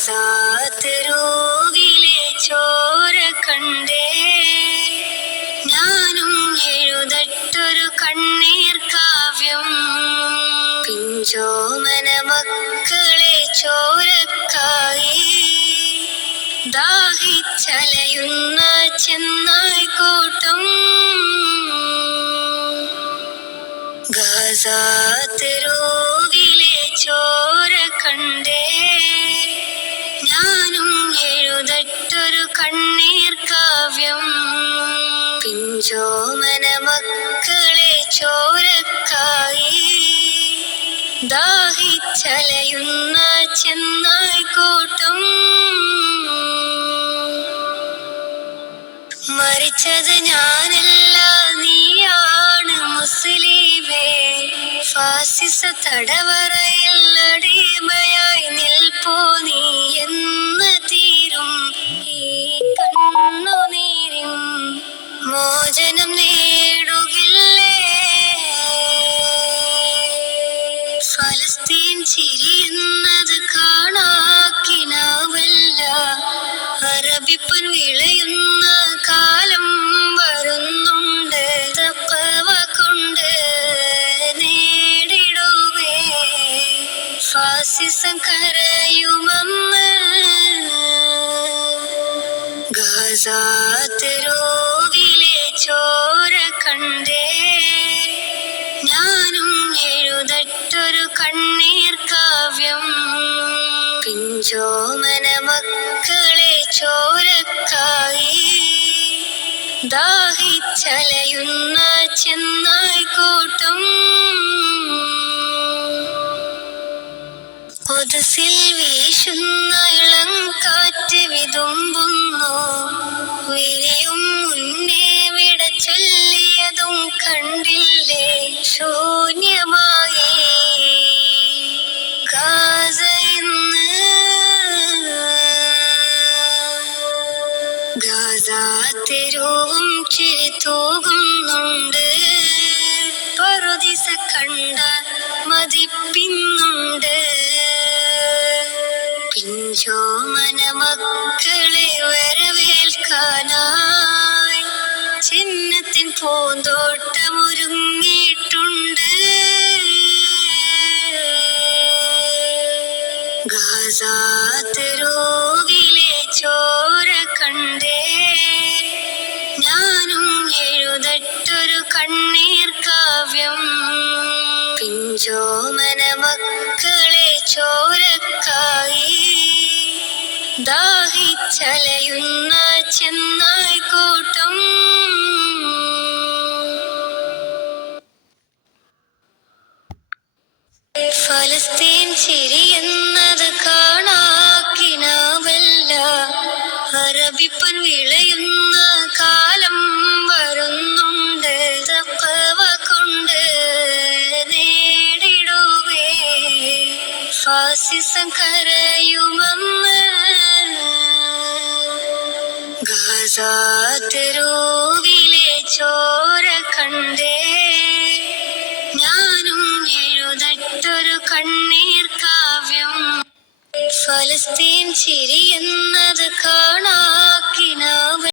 ഗാസാതെരുവിലെ ചോര കണ്ടേ ഞാനും എഴുതട്ടൊരു കണ്ണീർ കാവ്യം. പിഞ്ചോമന മക്കളെ ചോരക്കായി ദാഹിച്ചലയുന്ന ചെന്നായ്ക്കൂട്ടം. ഗാസാതെരുവിലെ ചോര കണ്ടേ ഞാനും എഴുതട്ടൊരു കണ്ണീർ കാവ്യം. പിഞ്ചോമന മക്കളെ ചോരക്കായി ദാഹിച്ചലയുന്ന ചെന്നായ്ക്കൂട്ടം. മരിച്ചത് ഞാനല്ല നീയാണ് മുസ്ലിമേ, ഫാസിസ തടവറയിൽ അടിമയായി നിൽപ്പോ നീ എന്ന് തീരും ഈ കണ്ണുനീരിൻ മോചനം നേടുകില്ലേ. ഫലസ്തീൻ ചിരിയുന്നത് കാണാക്കിനാവല്ല, അറബിപ്പൻ വിളയുന്ന കാലം വരുന്നുണ്ട്. തഖ്വ കൊണ്ട് നേടിടുവേ ഫാസിസം കരയുമെന്ന്. ഗാസാതെരുവിലെ ചോര കണ്ടേ ഞാനും എഴുതട്ടൊരു കണ്ണീർ കാവ്യം. പിഞ്ചോമന മക്കളെ ചോരക്കായി ദാഹിച്ചലയുന്ന ചെന്നായ്ക്കൂട്ടം. ഖുദ്സിൽ വീശുന്ന ഇളം കാറ്റ് വിതുമ്പുന്നു, വിരിയും മുന്നേ വിട ചൊല്ലിയതും കണ്ടില്ലേ ശൂന്യമായി ഗാസ ഇന്ന്. ഗാസാതെരുവും ചിരി തൂകുന്നുണ്ട്, പറുദീസ കണ്ട മതിപ്പിന്നുണ്ട്. പിഞ്ചോമന മക്കളെ വരവേൽക്കാനായി ചിഹ്നത്തിൻ പൂന്തോട്ടമൊരുങ്ങിയിട്ടുണ്ട്. ഗാസാതെരുവിലെ ചോര കണ്ടേ ഞാനും എഴുതട്ടൊരു കണ്ണീർ കാവ്യം. പിഞ്ചോമന മക്കളെ ചോരക്കായി ദാഹിച്ചലയുന്ന ചെന്നായ്ക്കൂട്ടം. ഫലസ്തീൻ ചിരിയുന്നത് കാണാക്കിനാവല്ല, അറബിപ്പൻ വിളയുന്ന കാലം വരുന്നുണ്ട്. തഖ്വ കൊണ്ട് നേടിടുവേ ഫാസിസം കരയുമെന്ന്. ഗാസാതെരുവിലെ ചോര കണ്ടേ ഞാനും എഴുതട്ടൊരു കണ്ണീർ കാവ്യം. ഫലസ്തീൻ ചിരിയുന്നത് കാണാക്കിനാവല്ല.